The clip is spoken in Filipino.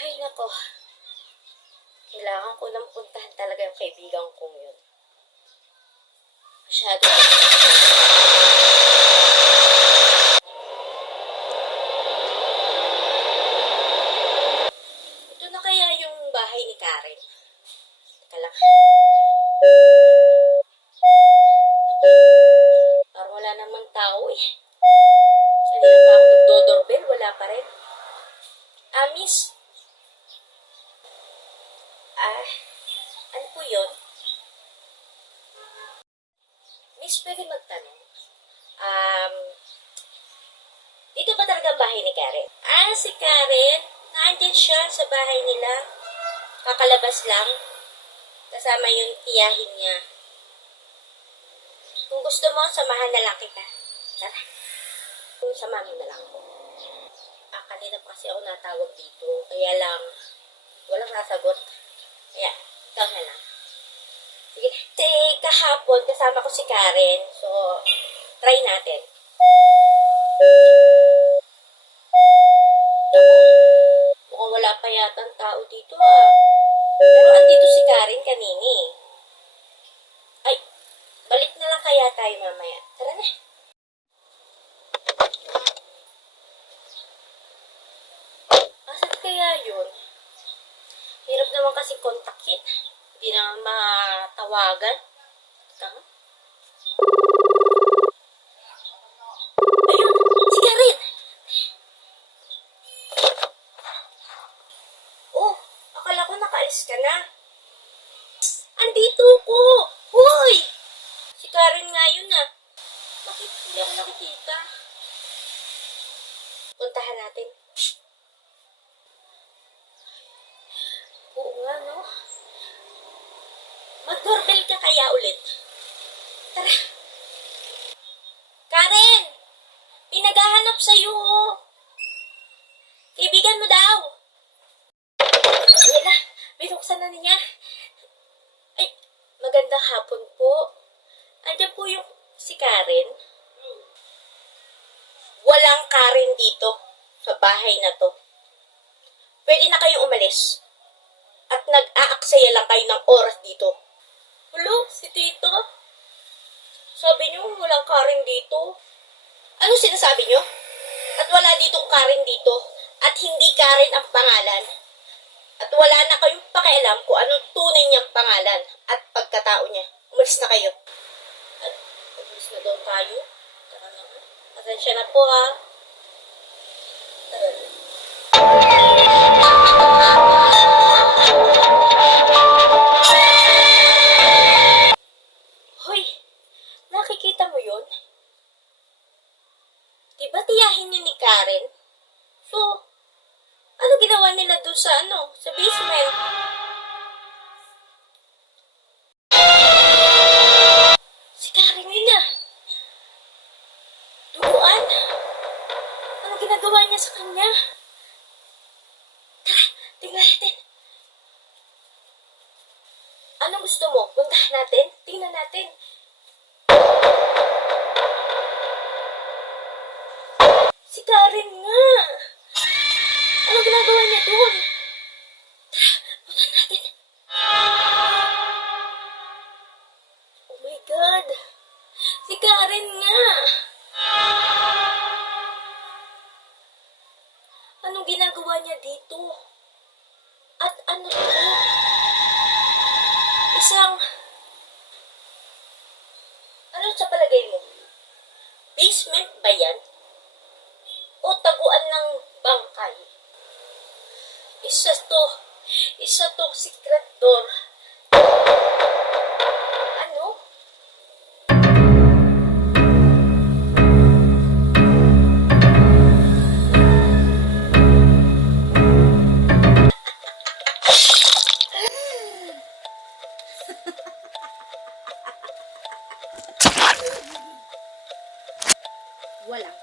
Ay, nako. Kailangan ko nang puntahan talaga yung kaibigan kong yun. Masyado. Ito na kaya yung bahay ni Karen? Teka lang. Parang wala namang tao eh. Kanina pa ako nagdo-doorbell, wala pa rin. Miss. Ano po yun? Miss, pwede magtanong. Dito ba talaga ang bahay ni Karen? Si Karen. Naandyan siya sa bahay nila. Kakalabas lang. Kasama yung tiyahin niya. Kung gusto mo, samahan na lang kita. Tara. Kung samahan na lang ako. Kanina pa kasi ako natawag dito. Kaya lang, walang nasagot. Kaya, ikaw na lang. Sige. Kasi kahapon, kasama ko si Karen. So, try natin. Mukhang wala pa yata ang tao dito Pero andito si Karen kanini. Ay, balik na lang kaya tayo mamaya. Tara na. Asan kaya yun? Hirap naman kasi kontakin. Hindi na matawagan. Tama? Ayun! Si Karen! Oh, akala ko nakaalis ka na. Andito ko! Hoy! Si Karen nga yun Bakit hindi ako nakikita? Puntahan natin. Oo nga, no? Mag-doorbell ka kaya ulit. Tara. Karen! Pinaghahanap sa'yo. Kaibigan mo daw. Ayan na. Binuksan na niya. Ay, magandang hapon po. Andiyan po yung si Karen. Walang Karen dito sa bahay na to. Pwede na kayong umalis. At nag-aaksaya lang kayo ng oras dito. Hello, si Tito? Sabi niyo, walang Karen dito. Ano sinasabi niyo? At wala ditong Karen dito. At hindi Karen ang pangalan. At wala na kayong pakialam kung anong tunay niyang pangalan at pagkatao niya. Umalis na kayo. At umalis na daw tayo. Tara na. Pasensya na po Tara na. Hoy, nakikita mo yun? Diba tiyahin niyo ni Karen? So, ano ginawa nila doon sa sa basement? Si Karen yun Duguan? Ano ginagawa niya sa kanya? Tara, tingnan natin. Anong gusto mo? Puntahan natin? Tingnan natin. Si Karen nga. Ano ginagawa niya doon? Tara, puntahan natin. Oh my God. Si Karen nga. Anong ginagawa niya dito? At ano to? Ano sa palagay mo? Basement ba yan? O taguan ng bangkay? Isa to, secret door. Ano? Walang